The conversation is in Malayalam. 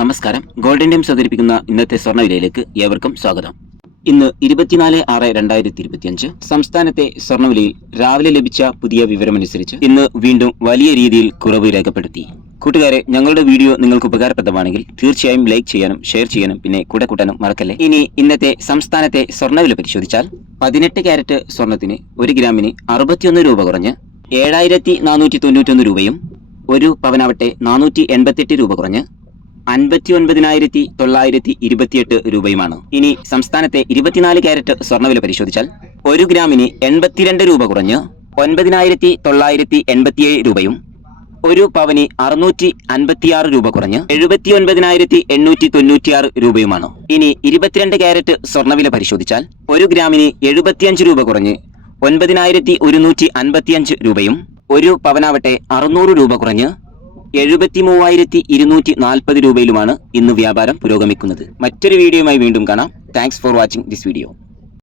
നമസ്കാരം. ഗോൾഡൻ ടൈംസ് അവതരിപ്പിക്കുന്ന ഇന്നത്തെ സ്വർണവിലയിലേക്ക് ഏവർക്കും സ്വാഗതം. ഇന്ന് ഇരുപത്തിനാല് ആറ് രണ്ടായിരത്തി ഇരുപത്തിയഞ്ച് സംസ്ഥാനത്തെ സ്വർണവിലയിൽ രാവിലെ ലഭിച്ച പുതിയ വിവരമനുസരിച്ച് ഇന്ന് വീണ്ടും വലിയ രീതിയിൽ കുറവ് രേഖപ്പെടുത്തി. കൂട്ടുകാരെ ഞങ്ങളുടെ വീഡിയോ നിങ്ങൾക്ക് ഉപകാരപ്രദമാണെങ്കിൽ തീർച്ചയായും ലൈക്ക് ചെയ്യാനും ഷെയർ ചെയ്യാനും പിന്നെ കൂടെ കൂട്ടാനും മറക്കല്ലേ? ഇനി ഇന്നത്തെ സംസ്ഥാനത്തെ സ്വർണവില പരിശോധിച്ചാൽ പതിനെട്ട് ക്യാരറ്റ് സ്വർണത്തിന് ഒരു ഗ്രാമിന് അറുപത്തിയൊന്ന് രൂപ കുറഞ്ഞ് ഏഴായിരത്തി നാനൂറ്റി തൊണ്ണൂറ്റൊന്ന് രൂപയും ഒരു പവനാവട്ടെ നാനൂറ്റി എൺപത്തെട്ട് രൂപ കുറഞ്ഞ് അൻപത്തി ഒൻപതിനായിരത്തി തൊള്ളായിരത്തി ഇരുപത്തിയെട്ട് രൂപയുമാണ്. ഇനി സംസ്ഥാനത്തെ ഇരുപത്തിനാല് ക്യാരറ്റ് സ്വർണവില പരിശോധിച്ചാൽ ഒരു ഗ്രാമിന് എൺപത്തിരണ്ട് രൂപ കുറഞ്ഞ് ഒൻപതിനായിരത്തി തൊള്ളായിരത്തി എൺപത്തിയേഴ് രൂപയും ഒരു പവന് അറുന്നൂറ്റി അൻപത്തിയാറ് രൂപ കുറഞ്ഞ് എഴുപത്തി ഒൻപതിനായിരത്തി എണ്ണൂറ്റി തൊണ്ണൂറ്റിയാറ് രൂപയുമാണ്. ഇനി ഇരുപത്തിരണ്ട് ക്യാരറ്റ് സ്വർണവില പരിശോധിച്ചാൽ ഒരു ഗ്രാമിന് എഴുപത്തിയഞ്ച് രൂപ കുറഞ്ഞ് ഒൻപതിനായിരത്തി ഒരുന്നൂറ്റി അൻപത്തിയഞ്ച് രൂപയും ഒരു പവനാവട്ടെ അറുന്നൂറ് രൂപ കുറഞ്ഞ് എഴുപത്തി മൂവായിരത്തി ഇരുന്നൂറ്റി നാൽപ്പത് രൂപയിലുമാണ് ഇന്ന് വ്യാപാരം പുരോഗമിക്കുന്നത്. മറ്റൊരു വീഡിയോയുമായി വീണ്ടും കാണാം. Thanks for watching this video